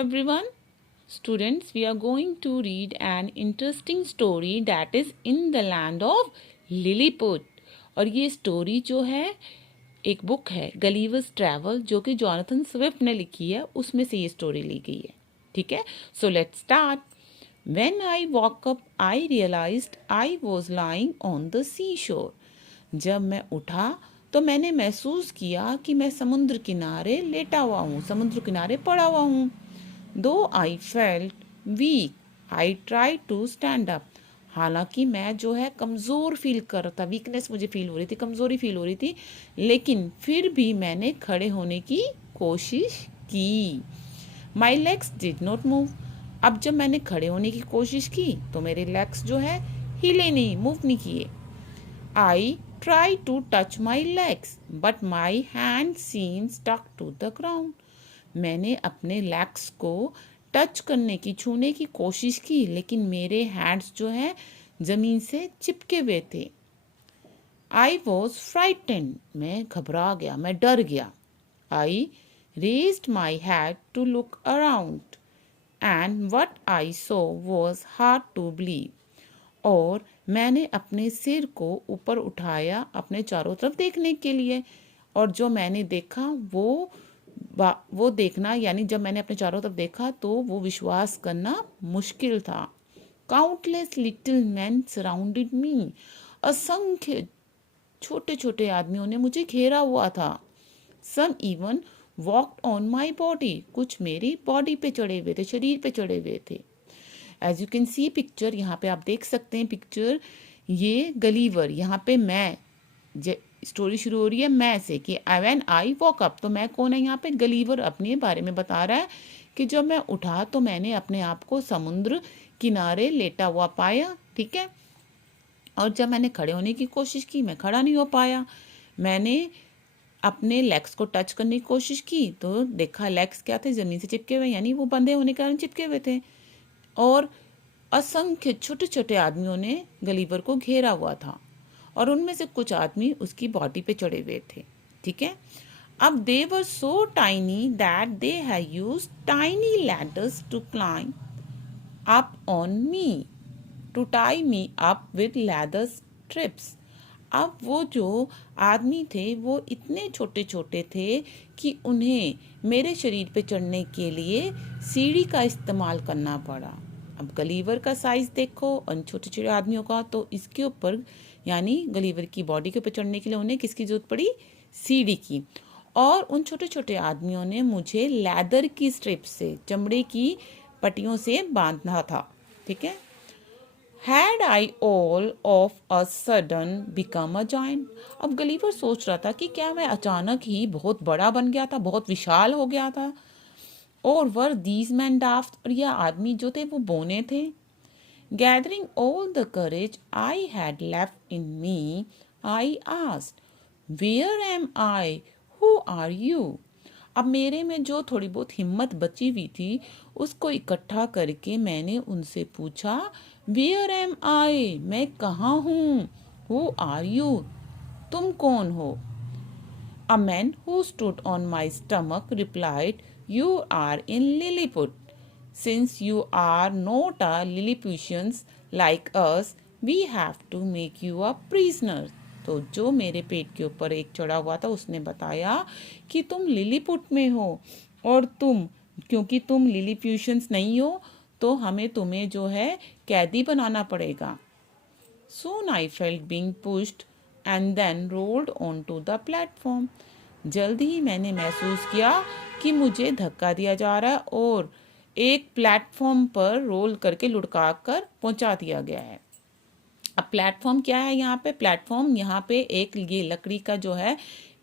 everyone. Students, we are going to read an interesting story that is in the land of Lilliput. और ये story जो है एक book है गलीवर्स travel जो कि जॉनथन स्विफ्ट ने लिखी है, उसमें से ये स्टोरी ली गई है. ठीक है, so let's start. When I woke up, I realized I was lying on the seashore. जब मैं उठा तो मैंने महसूस किया कि मैं समुद्र किनारे लेटा हुआ हूँ, समुद्र किनारे पड़ा हुआ हूँ. Though I felt weak I try to stand up. हालांकि मैं जो है कमज़ोर फील कर रहा था, वीकनेस मुझे फील हो रही थी, कमज़ोरी फील हो रही थी, लेकिन फिर भी मैंने खड़े होने की कोशिश की. My legs did not move. अब जब मैंने खड़े होने की कोशिश की तो मेरे लेग्स जो है हिले नहीं, मूव नहीं किए. I try to touch my legs but my hand seem stuck to the ground. मैंने अपने लेग्स को टच करने की, छूने की कोशिश की, लेकिन मेरे हैंड्स जो है ज़मीन से चिपके हुए थे. I was frightened. मैं घबरा गया, मैं डर गया. I raised my head to look around and what I saw was hard to believe. और मैंने अपने सिर को ऊपर उठाया अपने चारों तरफ देखने के लिए, और जो मैंने देखा वो देखना, यानी जब मैंने अपने चारों तरफ देखा तो वो विश्वास करना मुश्किल था. Countless little man surrounded me. असंख्य छोटे छोटे आदमियों ने मुझे घेरा हुआ था. Some even walked on my body. कुछ मेरी बॉडी पे चढ़े हुए थे, शरीर पे चढ़े हुए थे. As you can see picture, यहाँ पे आप देख सकते हैं पिक्चर, ये गलीवर, यहाँ पे मैं, स्टोरी शुरू हो रही है मैं से कि व्हेन आई वॉक अप. तो मैं कौन है यहाँ पे? गलीवर अपने बारे में बता रहा है कि जब मैं उठा तो मैंने अपने आप को समुद्र किनारे लेटा हुआ पाया. ठीक है, और जब मैंने खड़े होने की कोशिश की मैं खड़ा नहीं हो पाया. मैंने अपने लेग्स को टच करने की कोशिश की तो देखा लेग्स क्या थे, ज़मीन से चिपके हुए, यानी वो बंधे होने के कारण चिपके हुए थे. और असंख्य छोटे छोटे आदमियों ने गलीवर को घेरा हुआ था, और उनमें से कुछ आदमी उसकी बॉडी पे चढ़े हुए थे. ठीक है, अब they were so tiny that they have used tiny ladders to climb up on me to tie me up with leather strips. अब वो जो आदमी थे वो इतने छोटे छोटे थे कि उन्हें मेरे शरीर पे चढ़ने के लिए सीढ़ी का इस्तेमाल करना पड़ा. अब गलीवर का साइज देखो उन छोटे छोटे आदमियों का, तो इसके ऊपर यानी गलीवर की बॉडी के ऊपर चढ़ने के लिए उन्हें किसकी जरूरत पड़ी? सीढ़ी की. और उन छोटे छोटे आदमियों ने मुझे लेदर की स्ट्रिप से, चमड़े की पट्टियों से बांधना था. ठीक है, Had I all of a sudden become a giant? अब गलीवर सोच रहा था कि क्या मैं अचानक ही बहुत बड़ा बन गया था, बहुत विशाल हो गया था. और वर these men daft? और यह आदमी जो थे वो बोने थे. Gathering all the courage I had left in me, I asked, Where am I? Who are you? अब मेरे में जो थोड़ी बहुत हिम्मत बची हुई थी उसको इकट्ठा करके मैंने उनसे पूछा, वेयर एम आई? मैं कहाँ हूँ? Who are you? तुम कौन हो? A man who stood on my stomach replied, you are in Lilliput. Since you are not a Lilliputians like us, we have to make you a prisoner. तो जो मेरे पेट के ऊपर एक चढ़ा हुआ था उसने बताया कि तुम लिलीपुट में हो, और क्योंकि तुम लिलीपुशियंस नहीं हो तो हमें तुम्हें जो है कैदी बनाना पड़ेगा. Soon I felt being pushed and then rolled onto the platform. जल्द ही मैंने महसूस किया कि मुझे धक्का दिया जा रहा है और एक प्लेटफॉर्म पर रोल करके लुढ़का कर पहुंचा दिया गया है. अब प्लेटफॉर्म क्या है यहाँ पे? प्लेटफॉर्म यहाँ पे एक ये लकड़ी का जो है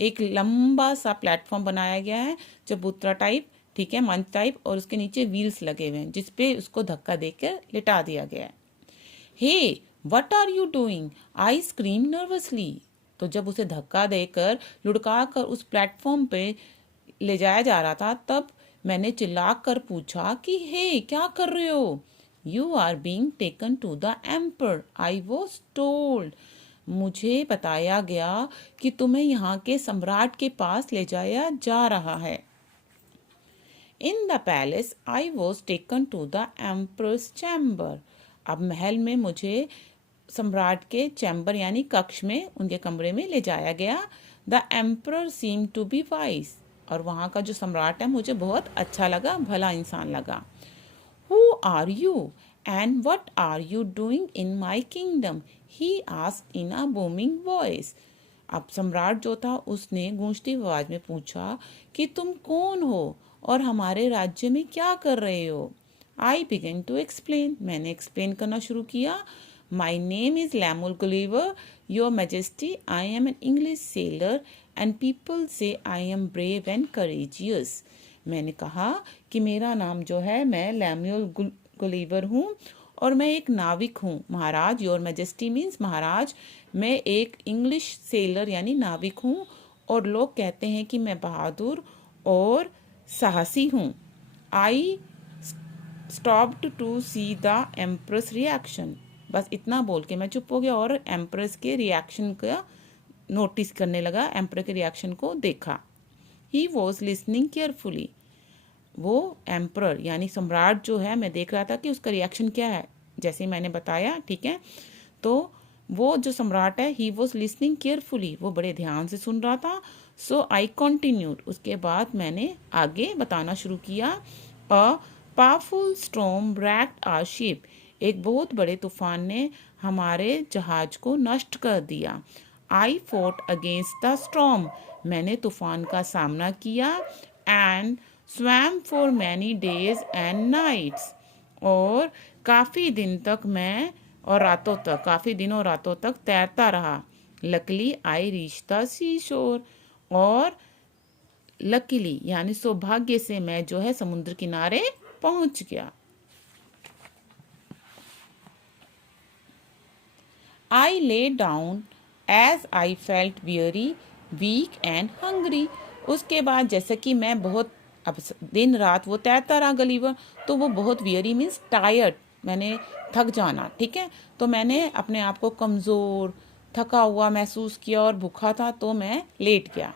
एक लंबा सा प्लेटफॉर्म बनाया गया है, चबूतरा टाइप. ठीक है, मंच टाइप, और उसके नीचे व्हील्स लगे हुए हैं जिसपे उसको धक्का देकर लिटा दिया गया है. Hey what are you doing? I scream nervously. तो जब उसे धक्का देकर लुढ़का कर उस प्लेटफॉर्म पे ले जाया जा रहा था तब मैंने चिल्ला कर पूछा कि हे क्या कर रहे हो? You are being taken to the emperor, I was told. मुझे बताया गया कि तुम्हें यहाँ के सम्राट के पास ले जाया जा रहा है. In the palace I was taken to the emperor's chamber. अब महल में मुझे सम्राट के चैम्बर यानी कक्ष में, उनके कमरे में ले जाया गया। The emperor seem to be wise, और वहाँ का जो सम्राट है मुझे बहुत अच्छा लगा, भला इंसान लगा। Who are you and what are you doing in my kingdom, he asked in a booming voice. अब सम्राट जो था उसने गूंजती आवाज में पूछा कि तुम कौन हो और हमारे राज्य में क्या कर रहे हो। आई बिगन टू एक्सप्लेन, मैंने एक्सप्लेन करना शुरू किया। My name is Lemuel Gulliver, your majesty, I am an English sailor and people say I am brave and courageous. मैंने कहा कि मेरा नाम जो है, मैं लैमुल गुलिवर हूँ और मैं एक नाविक हूँ। महाराज, योर मैजेस्टी मीन्स महाराज, मैं एक इंग्लिश सेलर यानी नाविक हूँ और लोग कहते हैं कि मैं बहादुर और साहसी हूँ। I stopped to see the empress reaction, बस इतना बोल के मैं चुप हो गया और एम्प्रेस के रिएक्शन का नोटिस करने लगा, एम्प्रेस के रिएक्शन को देखा। ही वॉज लिसनिंग केयरफुली, वो एम्प्रर यानी सम्राट जो है, मैं देख रहा था कि उसका रिएक्शन क्या है, जैसे मैंने बताया, ठीक है। तो वो जो सम्राट है, ही वॉज लिसनिंग केयरफुली, वो बड़े ध्यान से सुन रहा था। सो आई कंटिन्यूड, उसके बाद मैंने आगे बताना शुरू किया। A powerful storm wrecked our ship, एक बहुत बड़े तूफान ने हमारे जहाज को नष्ट कर दिया। I fought against the storm, मैंने तूफान का सामना किया। And swam for many days and nights, और काफ़ी दिन तक मैं, और रातों तक, काफ़ी दिनों रातों तक तैरता रहा। लकली आई रीच द सी शोर, और लकीली यानी सौभाग्य से मैं जो है समुद्र किनारे पहुंच गया। I lay down as I felt weary weak and hungry, उसके बाद जैसे कि मैं बहुत, अब दिन रात वो तैरता रहा गलीवर, तो वो बहुत वियरी मीन्स टायर्ड, मैंने थक जाना, ठीक है। तो मैंने अपने आप को कमज़ोर, थका हुआ महसूस किया और भूखा था, तो मैं लेट गया।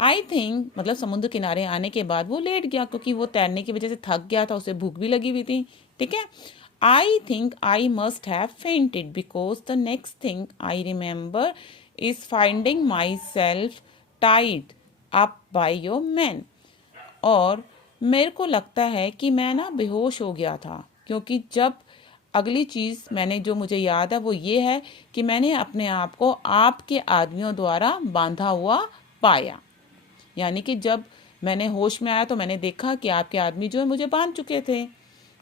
आई थिंक मतलब समुद्र किनारे आने के बाद वो लेट गया, क्योंकि वो तैरने की वजह से थक गया था, उसे भूख भी लगी हुई थी, ठीक है। I think I must have fainted because the next thing I remember is finding my self tied up by your man, और मेरे को लगता है कि मैं ना बेहोश हो गया था, क्योंकि जब अगली चीज़ मैंने जो मुझे याद है वो ये है कि मैंने अपने आप को आपके आदमियों द्वारा बांधा हुआ पाया। यानी कि जब मैंने होश में आया तो मैंने देखा कि आपके आदमी जो है मुझे बांध चुके थे।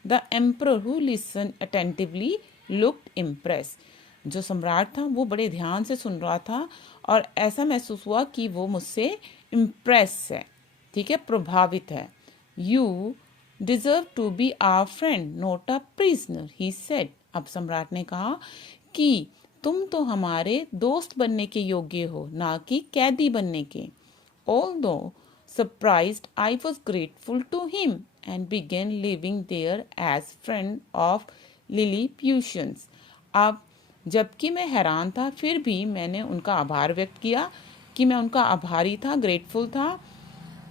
The emperor who listen attentively looked impress, जो सम्राट था वो बड़े ध्यान से सुन रहा था और ऐसा महसूस हुआ कि वो मुझसे इम्प्रेस है, ठीक है, प्रभावित है। You deserve to be our friend not a prisoner, he said, अब सम्राट ने कहा कि तुम तो हमारे दोस्त बनने के योग्य हो, ना कि कैदी बनने के। Although surprised, I was grateful to him and began living there as friend of Lilliputians. अब जबकि मैं हैरान था, फिर भी मैंने उनका आभार व्यक्त किया कि मैं उनका आभारी था, ग्रेटफुल था,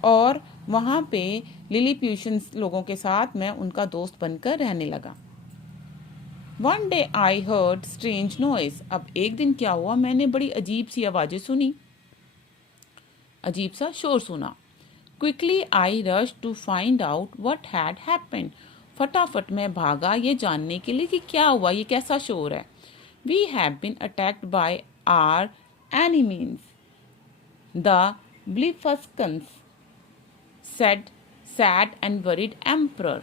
और वहाँ पे लिलीप्यूशंस लोगों के साथ मैं उनका दोस्त बनकर रहने लगा। One day I heard strange noise, अब एक दिन क्या हुआ, मैंने बड़ी अजीब सी आवाज़ें सुनी, अजीब सा शोर सुना। Quickly I rush to find out what had happened, फटाफट मैं भागा ये जानने के लिए कि क्या हुआ, ये कैसा शोर है। We have been attacked by our enemies the Blefuscans, said sad and worried emperor,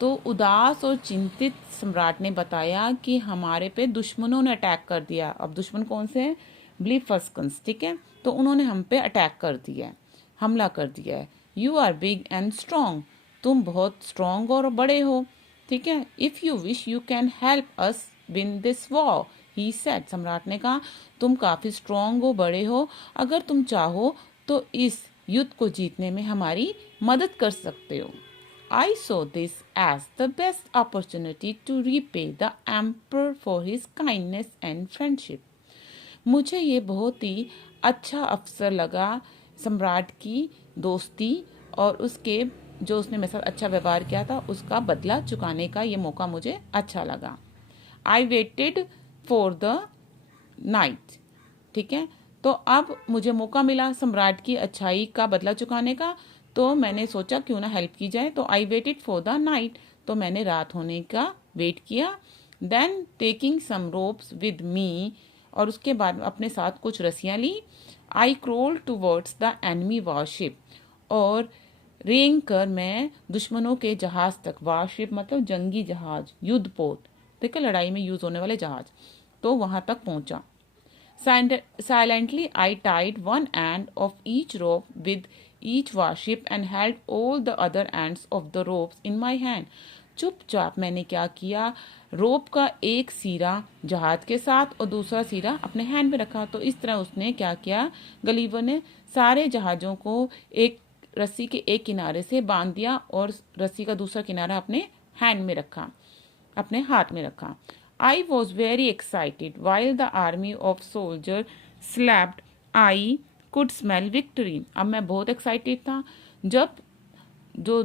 तो उदास और चिंतित सम्राट ने बताया कि हमारे पे दुश्मनों ने अटैक कर दिया। अब दुश्मन कौन से हैं? ब्लिफस्कन्स, ठीक है, तो उन्होंने हम पे अटैक कर दिया है, हमला कर दिया है। You are big and strong, तुम बहुत स्ट्रॉन्ग और बड़े हो, ठीक है। If you wish you can help us win this war, he said, सम्राट ने कहा तुम काफ़ी स्ट्रॉन्ग हो, बड़े हो, अगर तुम चाहो तो इस युद्ध को जीतने में हमारी मदद कर सकते हो। I saw this as the best opportunity to repay the emperor for his kindness and friendship. मुझे ये बहुत ही अच्छा अवसर लगा सम्राट की दोस्ती और उसके जो उसने मेरे साथ अच्छा व्यवहार किया था उसका बदला चुकाने का ये मौका मुझे अच्छा लगा। आई वेटेड फॉर द नाइट। ठीक है, तो अब मुझे मौका मिला सम्राट की अच्छाई का बदला चुकाने का, तो मैंने सोचा क्यों ना हेल्प की जाए। तो I waited for the night, तो मैंने रात होने का वेट किया। Then taking some ropes with me, और उसके बाद अपने साथ कुछ रस्सियाँ ली। I crawl towards the enemy warship, और रेंग कर मैं दुश्मनों के जहाज तक, वारशिप मतलब जंगी जहाज, युद्धपोत, ठीक है, लड़ाई में यूज होने वाले जहाज, तो वहां तक पहुंचा। Silently, I tied one end of each rope with each warship and held all the other ends of the ropes in my hand. चुपचाप मैंने क्या किया, रोप का एक सिरा जहाज के साथ और दूसरा सिरा अपने हैंड में रखा। तो इस तरह उसने क्या किया, गलीवर ने सारे जहाज़ों को एक रस्सी के एक किनारे से बांध दिया और रस्सी का दूसरा किनारा अपने हैंड में रखा, अपने हाथ में रखा। I was very excited while the army of soldiers slept. I could smell victory. अब मैं बहुत एक्साइटेड था जब जो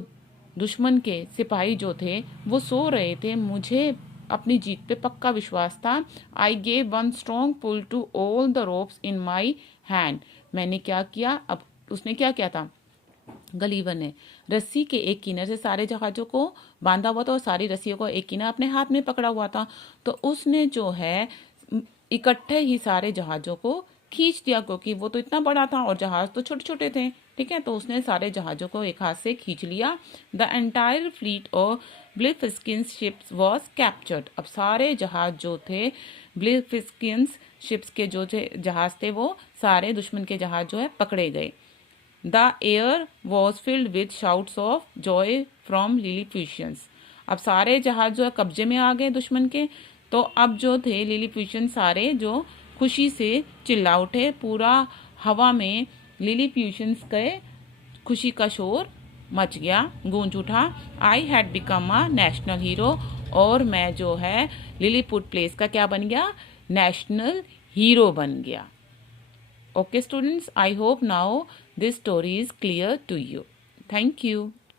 दुश्मन के सिपाही जो थे वो सो रहे थे, मुझे अपनी जीत पे पक्का विश्वास था। I gave one strong pull to all the ropes in my hand. मैंने क्या किया, अब उसने क्या किया था, गलीवर ने रस्सी के एक किनारे से सारे जहाजों को बांधा हुआ था और सारी रस्सियों को एक किनारा अपने हाथ में पकड़ा हुआ था। तो उसने जो है इकट्ठे ही सारे जहाजों को खींच दिया, क्योंकि वो तो इतना बड़ा था और जहाज तो छोटे छोटे थे। ठीक है, तो उसने सारे जहाजों को एक हाथ से खींच लिया। The entire fleet of Blefuscans ships was captured. अब सारे जहाज जो थे, ब्लिफस्किन्स शिप्स के जो जहाज थे, वो सारे दुश्मन के जहाज जो है पकड़े गए। The air was filled with shouts of joy from Lilliputians. अब सारे जहाज जो है कब्जे में आ गए दुश्मन के, तो अब जो थे लिलीपुशियन सारे जो खुशी से चिल्ला उठे, पूरा हवा में लिलीपुशियंस के खुशी का शोर मच गया, गूंज उठा। I had become a national hero, और मैं जो है लिलीपुट प्लेस का क्या बन गया, नेशनल हीरो बन गया। Okay students, I hope now this story is clear to you. Thank you.